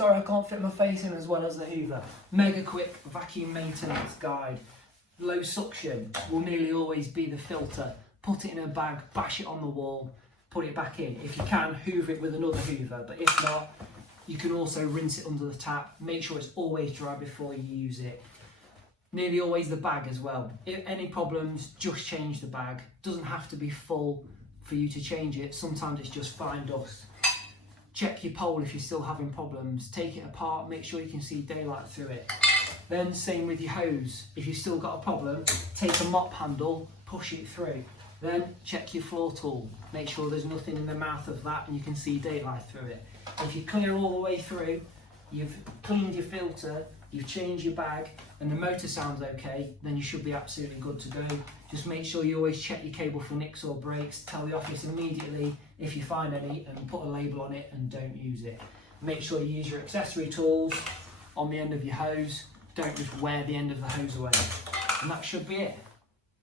Sorry, I can't fit my face in as well as the Hoover. Mega quick vacuum maintenance guide. Low suction will nearly always be the filter. Put it in a bag, bash it on the wall, put it back in. If you can, hoover it with another Hoover, but if not, you can also rinse it under the tap. Make sure it's always dry before you use it. Nearly always the bag as well. If any problems, just change the bag. Doesn't have to be full for you to change it. Sometimes it's just fine dust. Check your pole if you're still having problems. Take it apart, make sure you can see daylight through it. Then same with your hose. If you've still got a problem, take a mop handle, push it through. Then check your floor tool. Make sure there's nothing in the mouth of that and you can see daylight through it. If you clear all the way through, you've cleaned your filter, you've changed your bag, and the motor sounds okay, then you should be absolutely good to go. Just make sure you always check your cable for nicks or breaks. Tell the office immediately if you find any and put a label on it and don't use it. Make sure you use your accessory tools on the end of your hose. Don't just wear the end of the hose away. And that should be it.